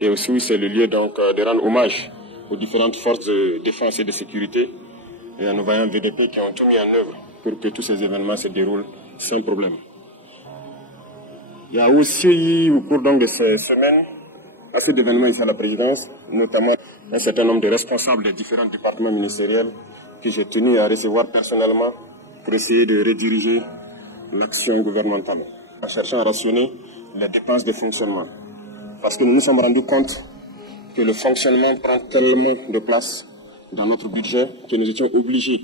Et aussi, c'est le lieu donc de rendre hommage aux différentes forces de défense et de sécurité et à nos vaillants VDP qui ont tout mis en œuvre pour que tous ces événements se déroulent sans problème. Il y a aussi eu, au cours donc de ces semaines, assez d'événements ici à la présidence, notamment un certain nombre de responsables des différents départements ministériels que j'ai tenu à recevoir personnellement pour essayer de rediriger l'action gouvernementale, en cherchant à rationner les dépenses de fonctionnement. Parce que nous nous sommes rendus compte que le fonctionnement prend tellement de place dans notre budget que nous étions obligés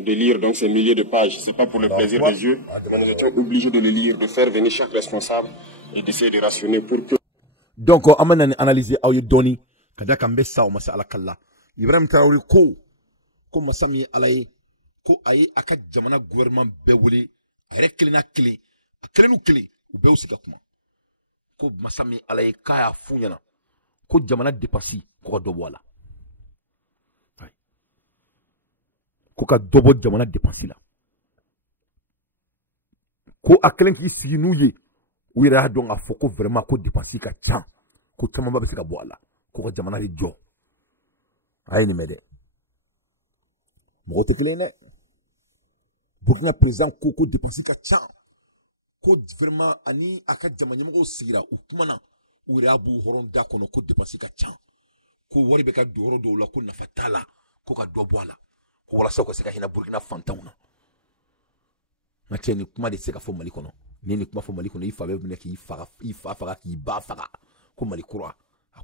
de lire donc ces milliers de pages. Ce n'est pas pour le plaisir des yeux, mais nous étions obligés de le lire, de faire venir chaque responsable et d'essayer de rationner pour que... Donc, on va analyser Aouye Doni, kada kambe sa o masa alakalla. Ibrahim Traoré ko masami alaye, ko aye aka jamana gouvernement bewuli, ayre kilina kili, akilinu kili, ube usika kuma. Ko masami alaye kaya funyana, ko jamana depasi, ko dobo ala. Ko ka dobo jamana depasi la. Ko akilin ki sigi nouye, ou ira donc a foko vraiment ko depasi ka chan, ko chamamba bese ka bo ala, ko jamana ri jo. Aye ni mede. Mogote kilene. Burkina président ko depasi ka chan. Ko vraiment ani aka jamana mo sigira ou kumana ou ira bu horon da kono ko depasi ka chan. Ko wori be ka doro do la ko nafatala, ko ka dobo ala. Ko wala soko seka hina Burkina fantauna. Ngati ni kuma de seka fo Mali kono. Ni kuma fo Mali kono ifa be ne ki ifa ki ba faga ko Mali croix.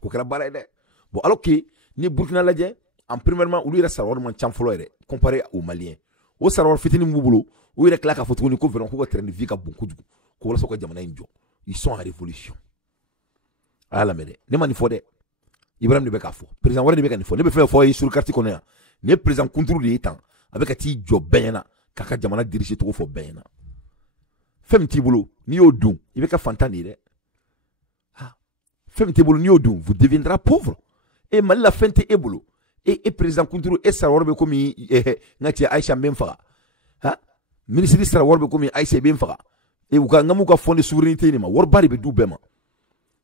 Ko kala bara de. Bon alors que ni Burkina ladje en premièrement ou lui reste savoir man cham folo ere comparé aux Maliens. Au savoir fitini mbubulo ou ire klaka fo tuni ko veron ko train de vie ka bon ko dugu. Ko wala soko jamana injo. Ils sont en révolution. Ala mede. Ne mani fo de. Ibrahim de Bekafo. Président wala de Bekani fo. Ne be fo sur carte kono ya. Ne président contrôle de temps avec ati job bena kaka jamana diriger to fo bena fem tibulu ni odun il ka fantani de ah fem tibulu ni odun vous deviendra pauvre et mal la fente ebulu et président contrôle et ça worbe komi ngati Aisha Memfara ha ministre sara worbe komi Aisha Memfara et uka ngamu ka fond de souveraineté ni ma worbari be du bema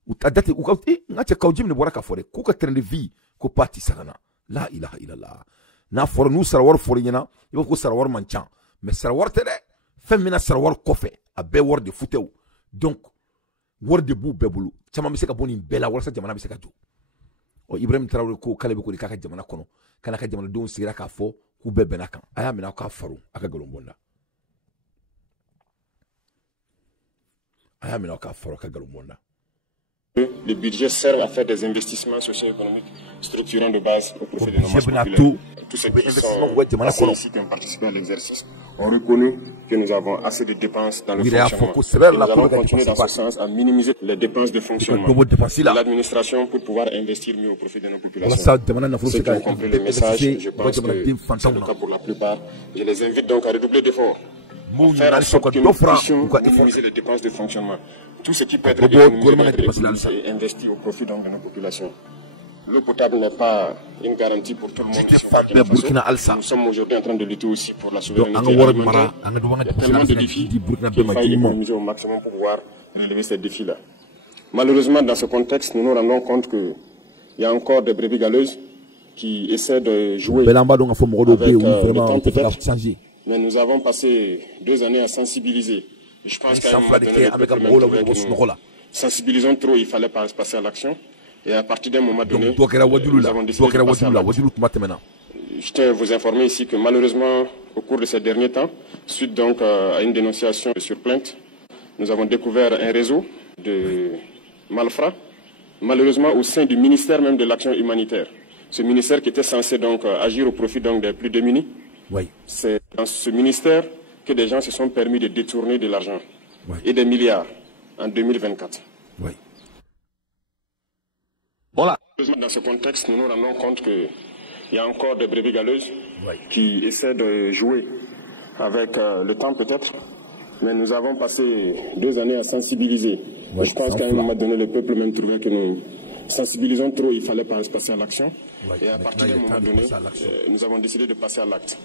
utadate uka ngati ka ujim ne boraka fore ko ka train de vie ko parti sarana la ilaha illallah na for nous sarawar for nyina il faut sarawar manchan mais sarawar tede femina sarawar kofe a be wor de futew donc wor de bu bebulu chama mi se ka boni bela wor sa jamana bi se ka jo o Ibrahim Traoré ko kale be ko ka jamana kono kana ka jamana don sigira ka fo ku bebe na kan aya mina ka faru aka galombonda aya mina ka faru aka galombonda. Le budget sert à faire des investissements socio-économiques structurants de base au profit de nos masses populaires. Tous ceux qui sont assez ici qui ont participé à l'exercice ont reconnu que nous avons assez de dépenses dans le fonctionnement. Nous allons continuer dans ce sens à minimiser les dépenses de fonctionnement de l'administration pour pouvoir investir mieux au profit de nos populations. Ceux qui ont compris le message, je pense que c'est le cas pour la plupart. Je les invite donc à redoubler d'efforts, à faire en sorte que nous puissions minimiser les dépenses de fonctionnement. Tout ce qui peut être économisé et investi au profit donc de nos populations. L'eau potable n'est pas une garantie pour tout le monde. Nous sommes aujourd'hui en train de lutter aussi pour la souveraineté alimentaire. Il y a tellement de défis qu'il faut économiser au maximum pour pouvoir relever ces défis-là. Malheureusement, dans ce contexte, nous nous rendons compte qu'il y a encore des brebis galeuses qui essaient de jouer avec le temps peut-être. Mais nous avons passé 2 années à sensibiliser. Je pense qu'à un moment donné, nous sensibilisons trop, il fallait passer à l'action. Et à partir d'un moment donné, nous avons décidé de passer à l'action. Je tiens à vous informer ici que malheureusement, au cours de ces derniers temps, suite donc à une dénonciation sur plainte, nous avons découvert un réseau de malfrats, malheureusement au sein du ministère même de l'action humanitaire. Ce ministère qui était censé donc agir au profit donc des plus démunis. Oui. C'est dans ce ministère que des gens se sont permis de détourner de l'argent et des milliards en 2024. Oui. Voilà. Dans ce contexte, nous nous rendons compte qu'il y a encore des brebis galeuses qui essaient de jouer avec le temps peut-être, mais nous avons passé 2 années à sensibiliser. Je pense qu'à un moment donné, le peuple même trouvait que nous sensibilisons trop, il fallait passer à l'action. Et à partir d'un moment donné, nous avons décidé de passer à l'acte.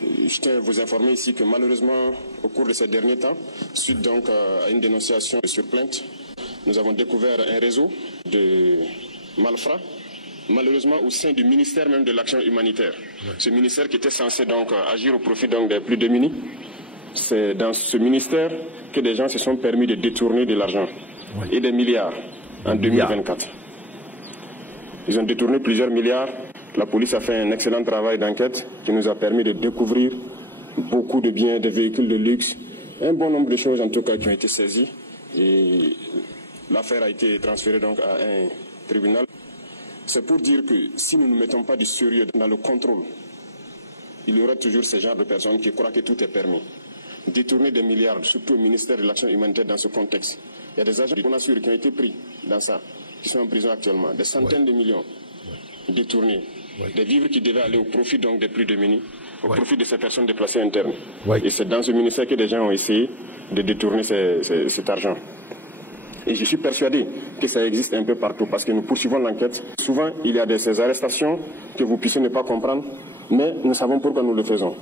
Je tiens à vous informer ici que malheureusement, au cours de ces derniers temps, suite donc à une dénonciation sur plainte, nous avons découvert un réseau de malfrats, malheureusement au sein du ministère même de l'action humanitaire. Ce ministère qui était censé donc agir au profit donc des plus démunis. C'est dans ce ministère que des gens se sont permis de détourner de l'argent et des milliards en 2024. Ils ont détourné plusieurs milliards. La police a fait un excellent travail d'enquête qui nous a permis de découvrir beaucoup de biens, des véhicules de luxe, un bon nombre de choses en tout cas qui ont été saisies. Et l'affaire a été transférée donc à un tribunal. C'est pour dire que si nous ne mettons pas du sérieux dans le contrôle, il y aura toujours ce genre de personnes qui croient que tout est permis. Détourner des milliards, surtout au ministère de l'Action humanitaire dans ce contexte. Il y a des agents qu'on assure qui ont été pris dans ça, qui sont en prison actuellement. Des centaines de millions détournés. Des vivres qui devaient aller au profit donc des plus démunis, au profit de ces personnes déplacées internes. Et c'est dans ce ministère que des gens ont essayé de détourner cet argent. Et je suis persuadé que ça existe un peu partout parce que nous poursuivons l'enquête. Souvent, il y a ces arrestations que vous puissiez ne pas comprendre, mais nous savons pourquoi nous le faisons.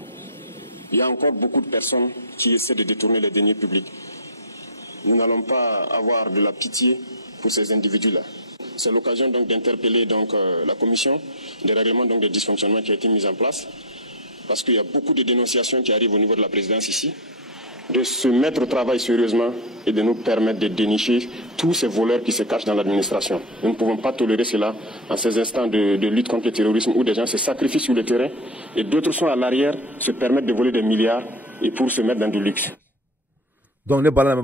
Il y a encore beaucoup de personnes qui essaient de détourner les deniers publics. Nous n'allons pas avoir de la pitié pour ces individus-là. C'est l'occasion donc d'interpeller donc la commission des règlements donc des dysfonctionnements qui a été mise en place, parce qu'il y a beaucoup de dénonciations qui arrivent au niveau de la présidence ici, de se mettre au travail sérieusement et de nous permettre de dénicher tous ces voleurs qui se cachent dans l'administration. Nous ne pouvons pas tolérer cela en ces instants de lutte contre le terrorisme où des gens se sacrifient sur le terrain et d'autres sont à l'arrière, se permettent de voler des milliards et pour se mettre dans du luxe. Donc, les balans,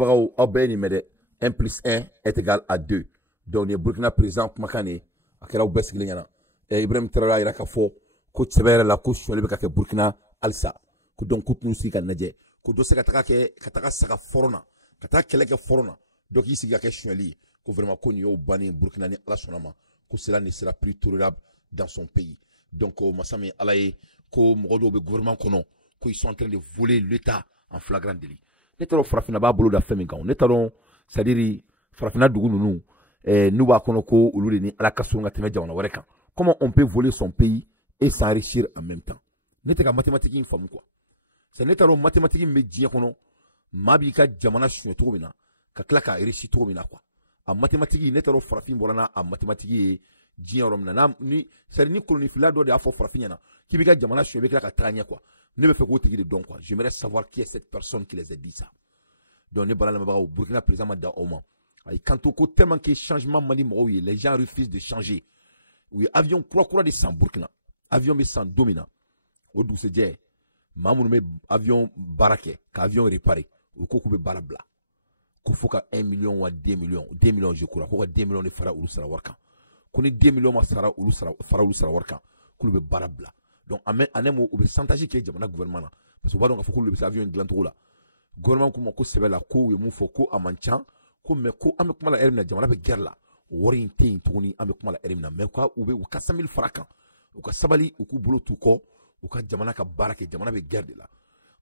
1 plus 1 est égal à 2. Donc, les Burkina président Kumakane, à quel âge est-ce qu'il y a? Ibrahim Traoré, il y a qu'à faire, que tu sais, la couche, sur le Burkina, Alsa, que donc, que nous sommes Nadje, que dossier Kataka Saka Forona, Kataka Keleka Forona, donc ici, il y a quelque chose, que vraiment connu au Bani, Burkina, à la Sonama, que cela ne sera plus tolérable dans son pays. Donc, Massami Alaye, que Modo, le gouvernement, qu'ils sont en train de voler l'État en flagrant délit. Netaro Frafina Babolo da Femigan, Netaro, c'est-à-dire, Frafina Dougounou, nous va konoko ululini ala kasunga temejawana wareka. Comment on peut voler son pays et s'enrichir en même temps? Neteka mathématique in famu quoi. C'est netaro mathématique me djia kono mabi ka jamana shunyo togomina ka klaka erishi togomina quoi. A mathématique netaro frafin bolana a mathématique djia romna na ni c'est ni koloni filado de afo frafin na ki bi ka jamana shunyo be klaka tanya quoi. Ne me fait ko tigi de don quoi. J'aimerais savoir qui est cette personne qui les a dit ça. Donc ne balana ba au Burkina président da Oman. Quand on tellement que changement mali les gens refusent de changer. Oui, avion croix de sang Burkina, avion mais sans dominant. Au douce djé, mamoun me avion baraké, avion réparé, ou kokoube barabla. Qu'il faut qu'à 1 million ou 2 millions je crois, qu'il 2 millions de fara ou sara warkan. Qu'on ait 2 millions de fara ou sara warkan, qu'il be barabla. Donc anem ou be santaji qui est jamana gouvernement. Parce que va donc faut que le avion glantou là. Gouvernement comme ko sebe la ko mu foko amanchan. Comme ko ame kuma la erimna jamana be guerre la wori tin tuni ame kuma la erimna mais quoi ube u ka 100 000 francs u ka sabali u ku bolo tu ko u ka jamana ka barake jamana be guerre de la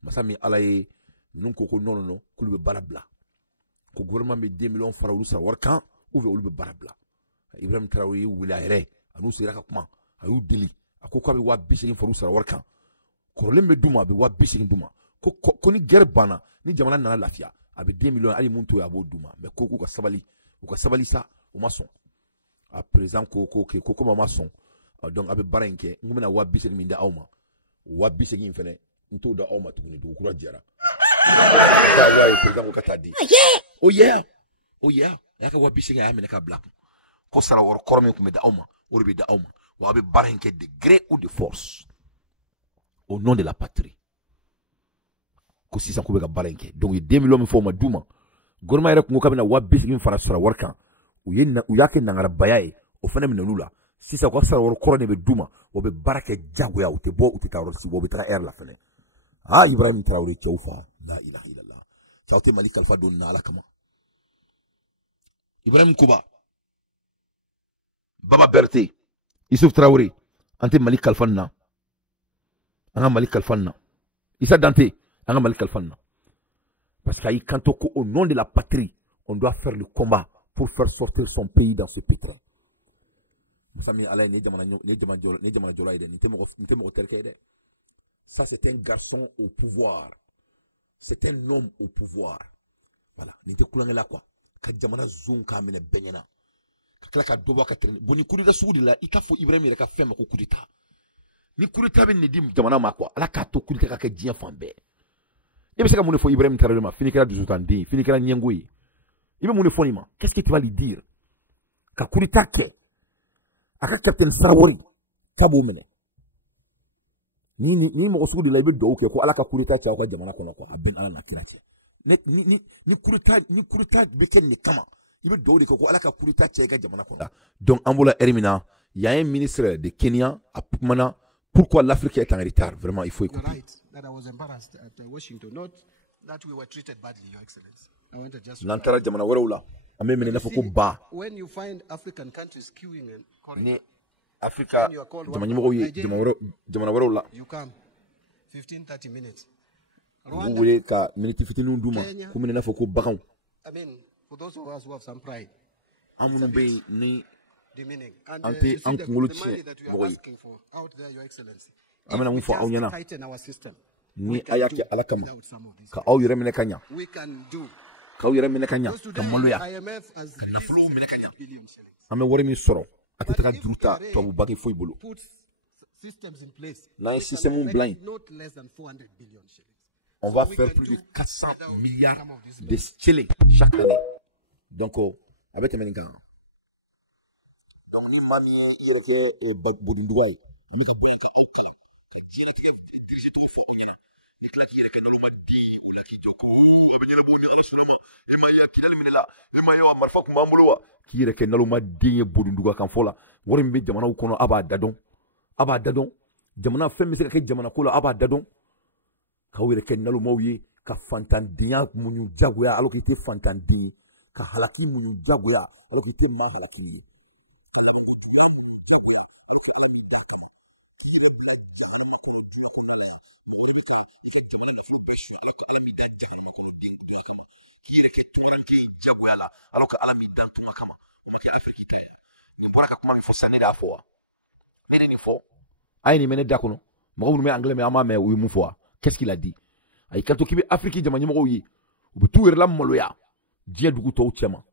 masami alaye nun ko non ku be barabla ko gouvernement be 2 millions fara ulu sa warkan u be barabla Ibrahim Traoré wilayere anu sira ka kuma ayu deli akoko be wa bishin faru sa warkan korole me duma be wa bishin duma ko ni guerre bana ni jamana nana lafia avec 2 millions ali muntu ya boduma mais koko ka sabali sa o maçon à présent koko maçon donc avec baranke ngumena wa bisel minda awma wa bisel infene nto da awma tukuni do kura jara ya président ko katadi oh yeah ya ka wa bisel ya amena ka black ko sala wor korme ko me da awma orbi da awma wa be baranke de gré ou de force au nom de la patrie. Ko sisan ko be ka balenke donc 2 millions fo ma duma gorma yere ko kabina wa bisigin fara sura warkan u yake nangara bayaye o fana min lula sisan ko sara wor korone be duma o be barake jago ya o te bo o te tawro si bo be tra la fene Ibrahim Traoré chaufa la ilaha illallah chawte Malik Alpha don na ala kama Ibrahim Kuba Baba Berté Issouf Traoré ante Malik Alpha na anga Malik Alpha na Issa Dante parce qu'au nom de la patrie, on doit faire le combat pour faire sortir son pays dans ce pétrin. Ça, c'est un garçon au pouvoir. C'est un homme au pouvoir. Voilà. ka ka dobo ka traîner boni coup d'état sugu de la ita fo Ibrahim yɛrɛ ka fɛn ma ko coup d'état ni coup d'état bɛ nin di jamana ma quoi ala k'a to coup d'état ka kɛ diɲɛ fan bɛɛ i bɛ se ka mun de fɔ Ibrahim Traoré ma fini kɛra dusukanden fini kɛra ɲɛngo ye i bɛ mun de fɔ nin ma qu'est-ce que tu vas lui dire ka coup d'état kɛ a ka capitaine Traoré k'a b'o minɛ ni mɔgɔ sugu de la i bɛ dugawu kɛ ko ala ka coup d'état cɛ aw ka jamana kɔnɔ quoi a bɛn ala na kira cɛ ni coup d'état bɛ kɛ nin kama il veut donner que ala ka coup d'état cɛ ka jamana kɔnɔ donc an b'ola Erimina il y a un ministre de Kenya à Pumana pourquoi l'Afrique est en retard vraiment il faut écouter. Right, that I was embarrassed at Washington, not that we were treated badly, Your Excellency. I wanted just. Lantara jamana wɛrɛw la an bɛ minɛ fɔ ko ba. When you find African countries queuing and calling. Ni Afrika jamana ɲɛmɔgɔw ye jamana wɛrɛw la. You come 15-30 minutes. Rwanda. Vous voulez ka minute fitininw d'u ma ko minɛ fɔ ko baganw. I mean, for those of us who have some pride. An minnu bɛ yen ni demeaning. an tɛ an kunkolo tiɲɛ mɔgɔ ye. An bɛna mun fɔ aw ɲɛna ni a y'a kɛ ala kama ka aw yɛrɛ minɛ ka ɲa k'aw yɛrɛ minɛ ka ɲa ka maloya ka nafolow minɛ ka ɲa an bɛ wari min sɔrɔ a tɛ taga juru ta tubabu baki foyi bolo n'an ye système bila yen on va faire plus de 400 milliards de shillings chaque année donc a bɛ tɛmɛ nin kan donc ni maa min ye i yɛrɛ kɛ bodunduga ye k'i yɛrɛ kɛ naloma den ye bodunduga kan fɔ la wari min bɛ jamanaw kɔnɔ a b'a da dɔn jamana fɛn bɛ se ka kɛ jamana ko la a b'a da dɔn k'aw yɛrɛ kɛ nalomaw ye ka fantandenya muɲu jagoya alors k'i tɛ fantanden ye ka halaki muɲu jagoya alors k'i tɛ maa halaki ye. Aïe, mais d'accord, non. Moi, vous anglais, mais ama, mais oui, mon foi. Qu'est-ce qu'il a dit? Aïe, quand tu es Afrique, jamani mo oui. Ou tout est là moloya. Dia du goût au tiama.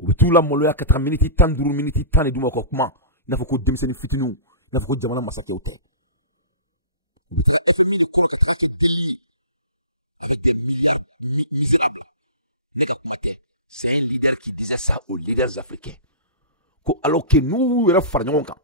Ou tout là moloya 4 minutes, 10 minutes, 10 et du mois comment. Il n'a pas que démissionner fitinou. Il n'a pas que jamana massacre au terre. C'est un leader qui disait ça aux leaders africains. Alors que nous, il y a farnion kan.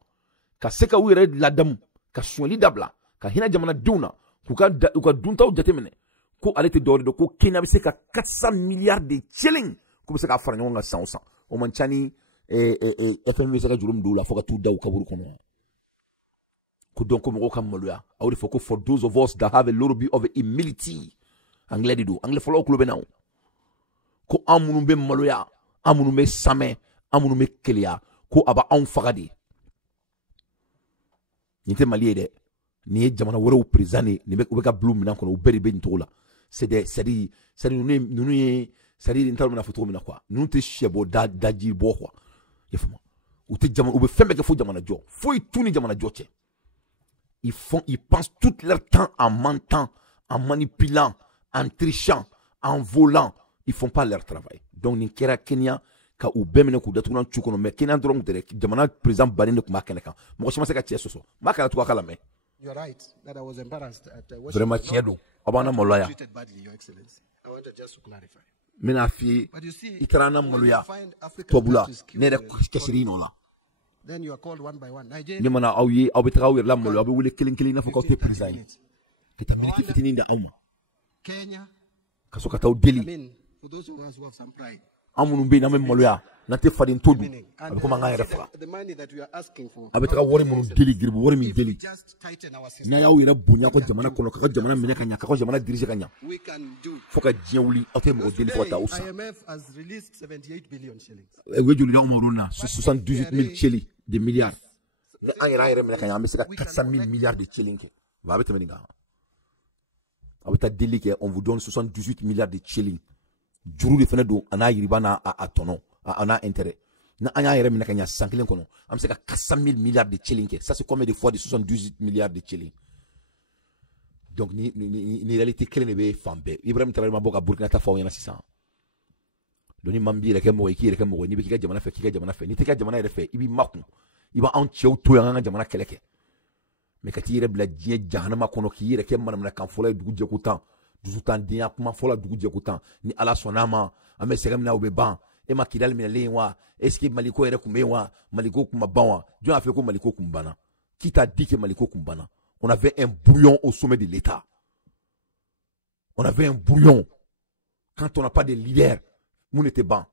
Ka se ka u yɛrɛ ladamu ka suɲɛli dabila ka hinɛ jamanadenw na k'u ka duntaw jateminɛ ko ale tɛ dɔwɛrɛ dɔn ko Kenya bɛ se ka 400 milliards de shilling k'u bɛ se k'a fara ɲɔgɔn kan san o san o man ca ni FMI bɛ se ka juru min don u la fo ka t'u da u kaburu kɔnɔ ko donc ko mɔgɔw ka maloya aw de fɔ ko for those of us that have a little bit of humility anglais de don anglais fɔlɔw tulo bɛ na o ko an minnu bɛ maloya an minnu bɛ samɛ an minnu bɛ keleya ko a b'anw faga de. Ni te Mali ye dɛ ni ye jamana wɛrɛw président ni bɛ ka blue minan kɔnɔ u bɛɛ de bɛ nin cogo la c'est ninnu ye n t'a dɔn bɛna fɔ cogo min na quoi ninnu tɛ sɛbɔ daji bɔ quoi i faamu u tɛ jamana u bɛ fɛn bɛɛ kɛ fo jamana jɔ foyi t'u ni jamana jɔ cɛ ils pensent tout leur temps en mentant en manipulant en trichant en volant ils font pas leur travail donc nin kɛra Kenya ka u bɛɛ minɛ k'u datugulan cu kɔnɔ mais Kenya dɔrɔn tɛ dɛ jamana président baden de tun b'a kɛnɛ kan mɔgɔ si ma se ka cɛ sɔsɔ m'a kɛra tugun a ka lamɛn. Vraiment tiɲɛ don aw b'an na maloya. N bɛna f'i ye i taara an na maloya tubabu la ne yɛrɛ cɛsiri nɔ la. Ne mana aw ye aw bɛ taga aw yɛrɛ la maloya aw bɛ wele kelen kelen i n'a fɔ k'aw tɛ président ye ka taa miniti fitinin di aw ma ka sɔrɔ ka taa aw deli. An minnu bɛ yen n'an bɛ maloya n'an tɛ faden to dun a bɛ komi an k'an yɛrɛ faga a bɛ taga wari minnu deli giribu wari min deli n'a y'aw yɛrɛ bonya ko jamana kɔnɔ k'a ka jamana minɛ ka ɲa k'a ka jamana dirige ka ɲa fo ka diɲɛ wuli aw tɛ mɔgɔ deli fo ka taa aw san u bɛ joli d'aw ma olu la 78 000 shilling de milliards ni an yɛrɛ minɛ ka ɲa an bɛ se ka 400 000 milliards de shilling kɛ a bɛ tɛmɛ nin kan a bɛ taa deli kɛ on vous donne 78 milliards de shilling juru de fana don a n'a yiriba n'a tɔnɔ a n'a intérêt na an y'a yɛrɛ minɛ ka ɲa san kelen kɔnɔ an bɛ se ka 400 000 milliards de shilling kɛ ça c'est combien de fois de 78 milliards de shilling donc ni réalité kelen de bɛ fan bɛɛ Ibrahim Traoré ma bɔ ka Burkina ta fɔ aw ɲɛna sisan doni mambi reke mo ki reke mo ni bi ki jamana fe ni te ka jamana refe ibi makun iba an chew to yanga jamana keleke me ka ti rebla die jahannama kono ki reke manam kan fola dugu je kutan dusutan dia kuma fola dugu je kutan ni ala sonama ame segam na obeban e makidal minale wa eski maliko ere kumewa maliko kuma banwa jo a fait ko maliko kumbana qui t'a dit que maliko kumbana on avait un brouillon au sommet de l'état on avait un brouillon quand on n'a pas de leader mon était ban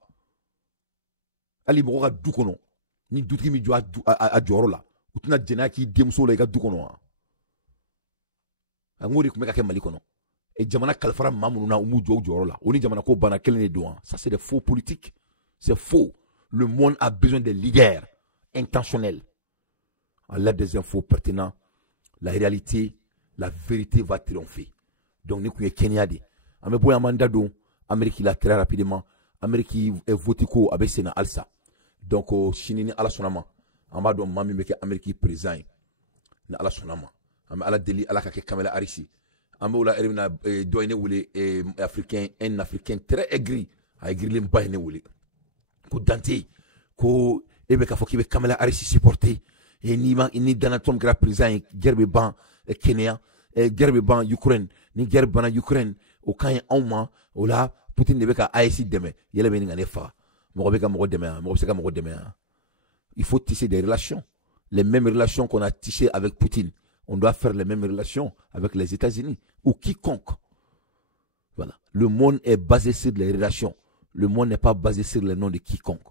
ali moga du kono ni dutri mi jo a joro la utuna jena ki demso la ga du kono ngori kumeka ke maliko no et jamana kalfara mamunu na umu joro la oni jamana ko bana kelene do ça c'est des faux politiques. C'est faux. Le monde a besoin de leaders intentionnels. En l'aide des infos pertinents, la réalité, la vérité va triompher. Donc, nous sommes Kenya. On a un mandat d'Amérique très rapidement. Amérique est voté avec Sénat Alsa. Donc, Chine à la sonama. On va donc mami meke Amérique présent. À la sonama. On a la déli à la kake Kamala Harris. On a la erina doyne wule africain, un africain très aigri. Aigri l'embaye ne wule. Ko Dante ko ebe ka foki be Kamala Harris supporter et ni Donald Trump gra président gerbe ban Kenya gerbe ban Ukraine ni gerbe ban Ukraine o kan awma o la Poutine be ka AIC deme yele be ni ngane fa mo be ka mo deme mo be ka mo deme il faut tisser des relations les mêmes relations qu'on a tissées avec Poutine on doit faire les mêmes relations avec les États-Unis ou quiconque. Voilà, le monde est basé sur les relations. Le monde n'est pas basé sur le nom de quiconque.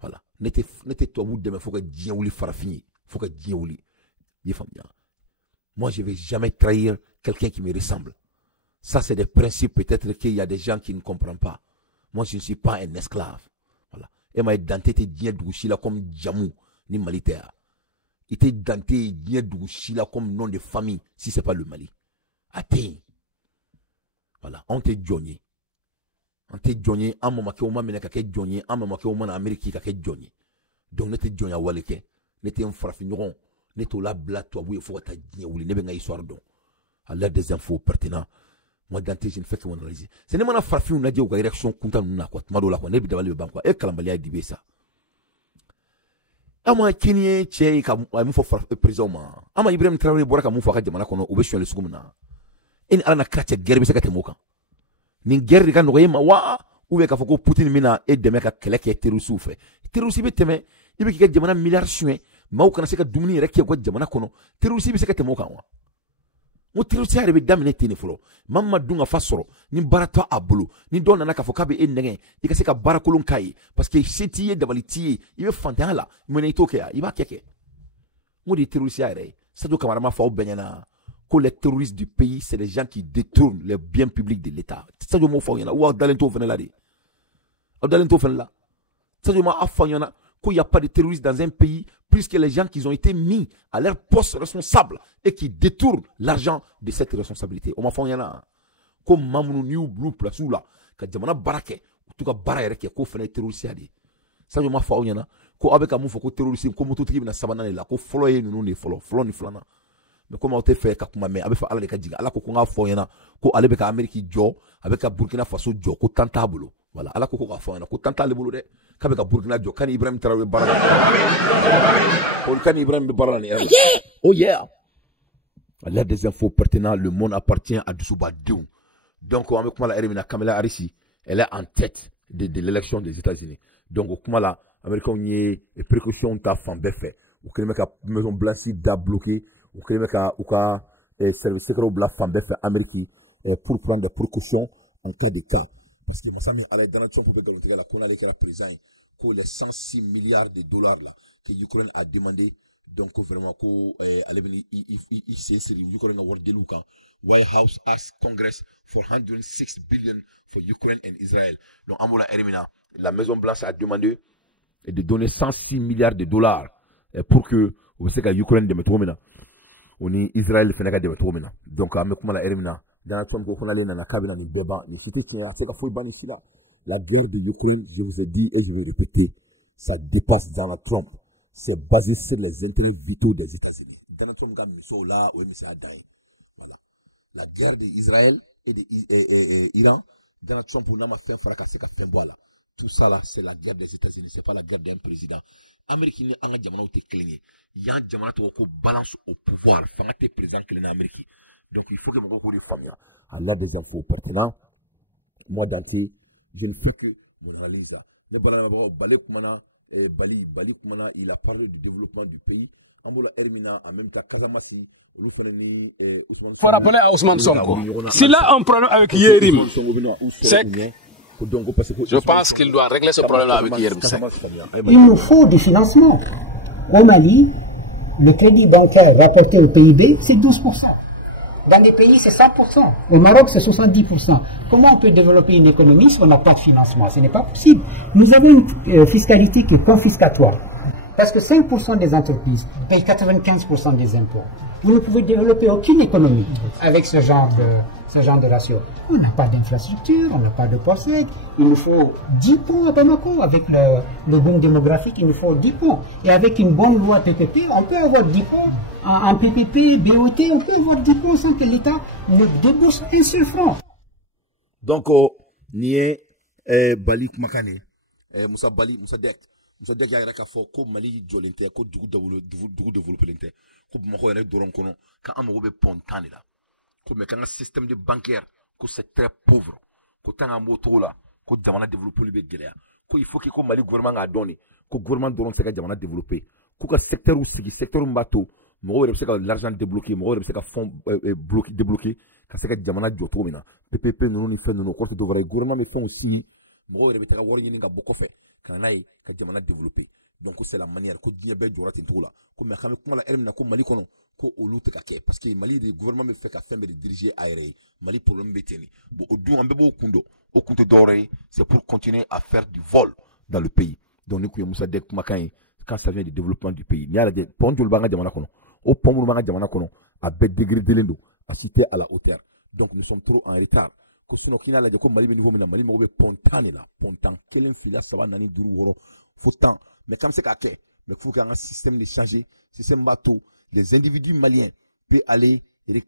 Voilà. N'était toi ou demain, faut que Dieu ou les farafini. Faut que Dieu ou les. Moi, je ne vais jamais trahir quelqu'un qui me ressemble. Ça, c'est des principes. Peut-être qu'il y a des gens qui ne comprennent pas. Moi, je ne suis pas un esclave. Voilà. Et m'a identité Dieu Douchila comme Djamou, ni Malitéa. Il était identité Dieu Douchila comme nom de famille, si ce n'est pas le Mali. Atteint. Voilà. On te Johnny. Ante jonye un moment que on mena kake jonye un moment que on mena Amérique kake jonye donc n'était jonye waleke n'était un farafignon n'était la bla toi oui faut ta djie wuli ne benga histoire donc à l'aide des infos pertinents moi dans tes je ne fais que mon analyse c'est ne mana farafignon na je ou réaction kunta na quoi mado la quoi ne bidaba le banque e kalambali dibe ça ama kinye che ka mu fo président ma ama Ibrahim Traoré bora ka mu fo ka jamana kono o be shole sugumna en ala na krache gerbe se ka temoka ni guerre ka nogoyema wa ube ka foko Poutine mina e deme ka kele ke terrorisme fe terrorisme be teme ibe ki jamana milliard sué maw kana se ka dumuni rek ke ko jamana kono terrorisme be se ka temo kan wa mo terrorisme are be damine tene folo mamma dunga fasoro ni barato abulu ni donna na ka foka be enenge e ka se ka barakolon kai parce que setiye dabalitiye ibe fantala mo ne toke ya iba keke mo di terrorisme are ça do kamara ma fa o benyana que les terroristes du pays, c'est les gens qui détournent les biens publics de l'État. C'est ça que je m'en fais. Ou dans l'entour là. Dans l'entour là. C'est ça que je m'en fais. Qu'il n'y a pas de terroristes dans un pays, puisque les gens qui ont été mis à leur poste responsable et qui détournent l'argent de cette responsabilité. On m'a fait là. Comme Mamoun New Blue Plus là, que Jamana Barake, en tout cas Barake, qui a fait des terroristes. Ça je m'en fais. Ko avec amu foko terrorisme comme tout qui na sabana la ko follow nous ne follow ni flana. Mais comment on te fait kakuma me abe fa ala de kajiga ala ko nga fo yana ko ale be ka Amerique jo avec ka Burkina Faso jo ko tantablo voilà ala ko ko fo yana ko tantale bulu de ka be ka Burkina jo kan Ibrahim Traoré barana ko kan Ibrahim barana oh yeah la des infos pertinents le monde appartient à Dessouba Doum donc on comment la Erimina Kamala Harris elle est en tête de l'élection des États-Unis donc comment la américain y est précaution ta femme fait ou que ka maison blanche da bloqué ou que service secret bla femme fait Amérique pour prendre des précautions en cas de cas parce que mon ami allait dans notre pour que la qu'on allait qui est présent pour les 106 milliards de dollars là que l'Ukraine a demandé donc vraiment ko allez c'est l'Ukraine a world de Luka White House asked Congress for 106 billion for Ukraine and Israel donc amola elimina la Maison Blanche a demandé de donner 106 milliards de dollars pour que vous savez que l'Ukraine de mettre on est Israël fait de mettre donc avec comment la elimina dans la tombe qu'on allait dans la cabine de débat il c'était c'est que faut ban ici là la guerre de l'Ukraine je vous ai dit et je vais répéter ça dépasse Donald Trump c'est basé sur les intérêts vitaux des États-Unis Donald Trump a mis ça là ou mis ça voilà la guerre d'Israël et d'Iran Donald Trump n'a pas fait fracasser qu'à faire voilà tout ça là, c'est la guerre des États-Unis, c'est pas la guerre d'un président. Amérique ni anga jamana te cligné. Ya jamana to ko balance au pouvoir, fanga te président que l'Amérique. Donc il faut que mon ko les famille. Allah des infos pertinents. Moi d'anté, je ne peux que mon analyse. Les balana balé kumana Bali kumana, il a parlé du développement du pays. Ambola Hermina en même temps Casamasi, Ousmane Ousmane. Faut rappeler à Ousmane Sonko. S'il a un problème avec Yérim, c'est je pense qu'il doit régler ce problème-là avec Yérim. Il nous faut du financement. Au Mali, le crédit bancaire rapporté au PIB, c'est 12%. Dans des pays, c'est 100%. Au Maroc, c'est 70%. Comment on peut développer une économie si on n'a pas de financement? Ce n'est pas possible. Nous avons une fiscalité qui est confiscatoire. Parce que 5% des entreprises payent 95% des impôts. Vous ne pouvez développer aucune économie avec ce genre de ratio. On n'a pas d'infrastructure, on n'a pas de port sec. Il nous faut 10 ponts à Bamako. Avec le boom démographique, il nous faut 10 ponts. Et avec une bonne loi PPP, on peut avoir 10 ponts. En PPP, BOT, on peut avoir 10 ponts sans que l'État ne débourse un seul franc. Donc, Nié Bali Kumakane, Moussa Dek. Moussa Dek y'a qu'à faire ko Mali jolente, ko dugu développé lente, ko Bamako y'a doron kono, quand amoureux be pontane là, ko mais quand un système de bancaire, ko c'est très pauvre, ko tant un moto là, ko jamana développé le béguéa, ko il faut que ko Mali gouvernement a donné, ko gouvernement doron c'est que jamana développé, ko ka secteur ou sigi, secteur mbato, moi je sais que l'argent débloqué, moi je sais que fonds débloqué, quand c'est que jamana joto mina, PPP nous ni fait nous, quoi que devrait gouvernement mais font aussi, moi je sais que warni n'inga beaucoup fait. Quand aille que jamana développé donc c'est la manière que Dieu ben jora tintoula comme mais quand on la hermina comme Mali kono ko oluté kake parce que Mali le gouvernement me fait qu'à faire de diriger aéré Mali problème beteni bon au dou ambe bo kundo doré c'est pour continuer à faire du vol dans le pays donc nous Moussa Dek Makai quand ça vient du développement du pays niala de pondul banga jamana kono au pombu banga jamana kono à bet degré de l'endo à citer à la hauteur donc nous sommes trop en retard. Que sinon kina la ko Mali be niveau Mali mo be pontane la pontan kelen fila saba nani duru woro foutant mais comme c'est qu'à mais faut qu'un système de changer système bateau les individus maliens peuvent aller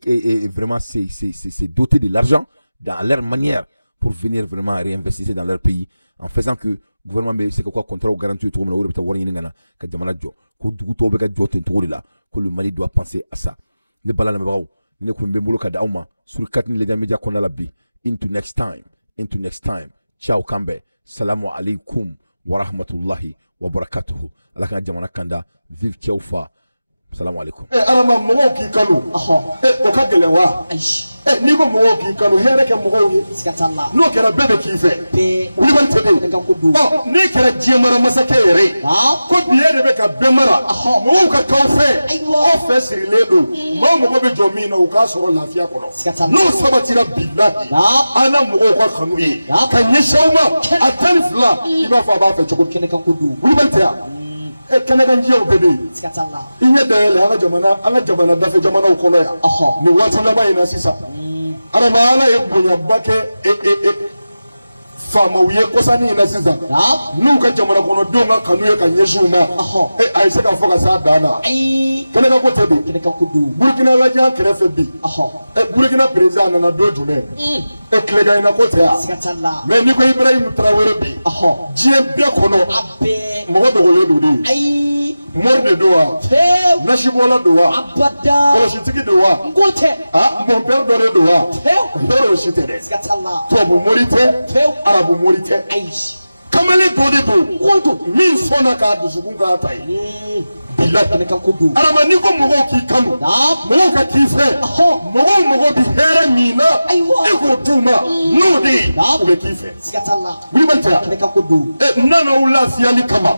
et vraiment c'est doter de l'argent dans leur manière pour venir vraiment réinvestir dans leur pays en faisant que le gouvernement c'est quoi contrat garanti tout le monde peut woni ngana ka jamana jo ko dugu to be ka jote to là que le Mali doit penser à ça le balala me bawo ne ko mbembolo ka dauma sur 4000 les médias qu'on a la bi into next time. Ciao Kambe. Salamu alaikum wa rahmatullahi wa barakatuhu. Alaka jamana kanda. Vive Tchaufa. Salamu alaikum. Alama mwo ki kanu. O ka gele wa. Ni ko mwo ki kanu here ke mwo ni. No kera bebe ki fe. Ni ban tebe. Ni kera jemara masake yere. Ko biye de be ka bemara. Mwo ka tawfe. O fe sirile do. Mwo be jomi na o ka so lafiya kono. No sabati na billahi. Ana mwo ka kanu yi. Kan yi shawma a tansla. Iba fa ba ka chukun kene kan kudu. Ni ban tya. Canada njiyo bebe inye dele anga jamana dafe jamana ukono ya ni watu na mai na sisa ara maana yebunya bake fama uye kosa ni na sisa nuka jamana kono donga kanuye kanyeshuma aise ka foka sa dana Canada ko tebi Burkina la ja krefe bi Burkina president na do jume klega ina ko tea mais ni ko Ibrahim Traoré bi jie be kono mo do go yodo de morde doa nashibola doa ko shitiki doa mon père dore doa dore shitede to bo morite arabu morite kamale dode do min sona ka dusugunga tai Arama ni ko mogo ki kanu mogo ka kise mogo bi here mina ego duma no de o be kise buri banta nana ula fiali kama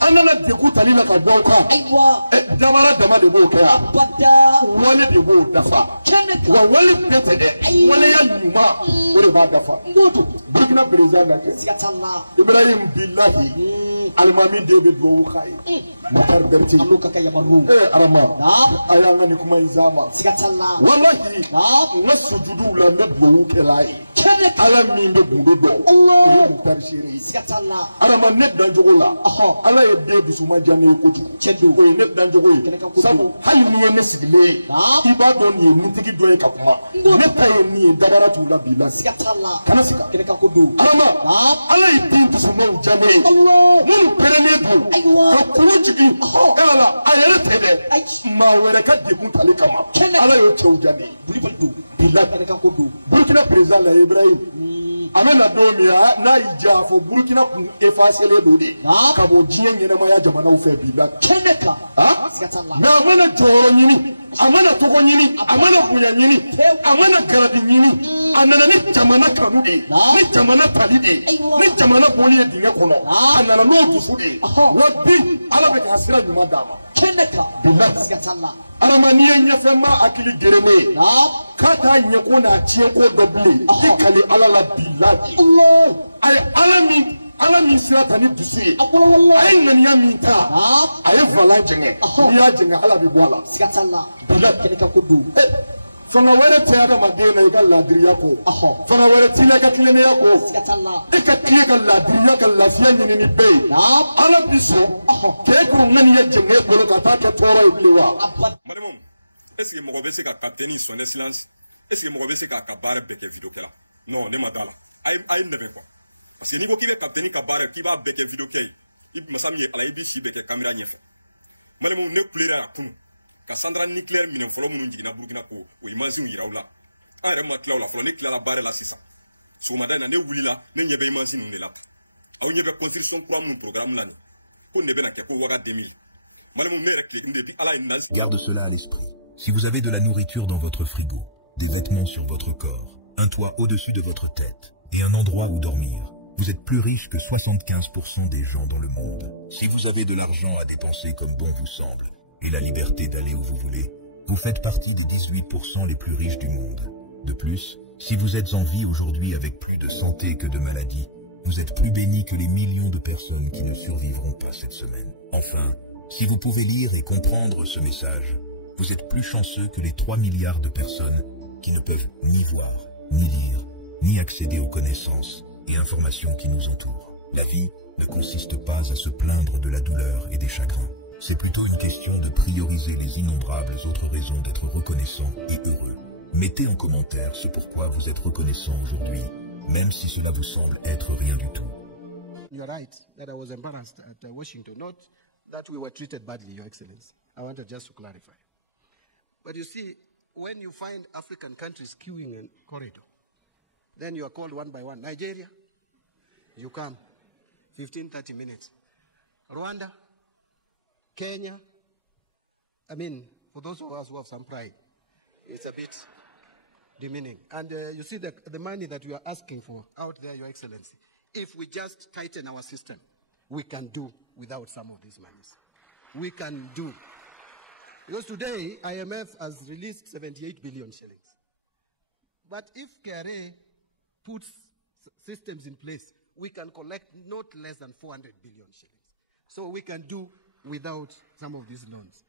anana de ko talila ka boka dabara dama de boka wale de bo dafa wa wale pete de wale ya nyuma o de ba dafa Burkina president na Ibrahim billahi almami David Boukhai Matar Berti arama ayanga ni kuma izama wallahi nasu dudu la ne bo kelai ala min be bundo do Allah tarshiri arama ne dan jogola ala ye de bisuma jani ko tu ko ne dan jogoyi sabu hali ni ne sigile iba do ni mutigi do e ka kuma ne tay ni dabara tu la bila kana sika kene ka kodo arama ala ye din bisuma jani mun perene do ko kurujigi ala ayere tede ma were ka de kun tale kama ala yo chew jani bila kene ka kodo burkina president la Ibrahim amena domia na ijafo burkina kun efasele do de ka bo jiyen yena ma ya jamana u fe bila keneka na amana joro nyini amana togo nyini amana buya nyini amana garadi nyini anana ni jamana kanu de ni jamana tali de ni jamana boli de dinga kono anana no tufu de wadi ala be asira nyuma dama keneka bila aramaniye nyafema akili gereme kata nyeko na tieko doble ikali ala la billahi Allah ay alami sira tani disi ay ngani ya minta ay vala jenge ya jenge ala bi wala sikatalla bila kene ka kudu fanga were tiaga madena ga ladriya ko fanga were tila ka kilene ya ko sikatalla ka kiye ga ladriya ka lasiya ni be ala biso ke ko ngani ya jenge ko ka ta ka toro iblewa madame est-ce que mo gobe se ka capitaine son excellence est-ce que mo gobe se ka kabare beke video kala non ne madala ay ne be ko parce que niveau qui veut capitaine kabare qui va beke video kay il masami ala ibi ci beke caméra nyefo mane mo ne couleur ya kunu ka central nucléaire mine folo munu jigina burkina ko o imagine yirawla an re matlaw la folo ne clara bare la sisa so madana ne wulila ne nyebe imagine ne la aw nyebe construction quoi mon programme là ni ko ne be na ke ko waga 2000 mane mo ne rek depuis ala une garde cela à l'esprit. Si vous avez de la nourriture dans votre frigo, des vêtements sur votre corps, un toit au-dessus de votre tête et un endroit où dormir, vous êtes plus riche que 75% des gens dans le monde. Si vous avez de l'argent à dépenser comme bon vous semble et la liberté d'aller où vous voulez, vous faites partie des 18% les plus riches du monde. De plus, si vous êtes en vie aujourd'hui avec plus de santé que de maladie, vous êtes plus béni que les millions de personnes qui ne survivront pas cette semaine. Enfin, si vous pouvez lire et comprendre ce message, vous êtes plus chanceux que les 3 milliards de personnes qui ne peuvent ni voir, ni lire, ni accéder aux connaissances et informations qui nous entourent. La vie ne consiste pas à se plaindre de la douleur et des chagrins. C'est plutôt une question de prioriser les innombrables autres raisons d'être reconnaissant et heureux. Mettez en commentaire ce pourquoi vous êtes reconnaissant aujourd'hui, même si cela vous semble être rien du tout. You're right that I was embarrassed at Washington, not that we were treated badly, Your Excellency. I wanted just to clarify. But you see, when you find African countries queuing in corridor, then you are called one by one. Nigeria, you come, 15, 30 minutes. Rwanda, Kenya, I mean, for those of us who have some pride, it's a bit demeaning. And you see the money that you are asking for out there, Your Excellency. If we just tighten our system, we can do without some of these monies. We can do. Because today, IMF has released 78 billion shillings. But if KRA puts systems in place, we can collect not less than 400 billion shillings. So we can do without some of these loans.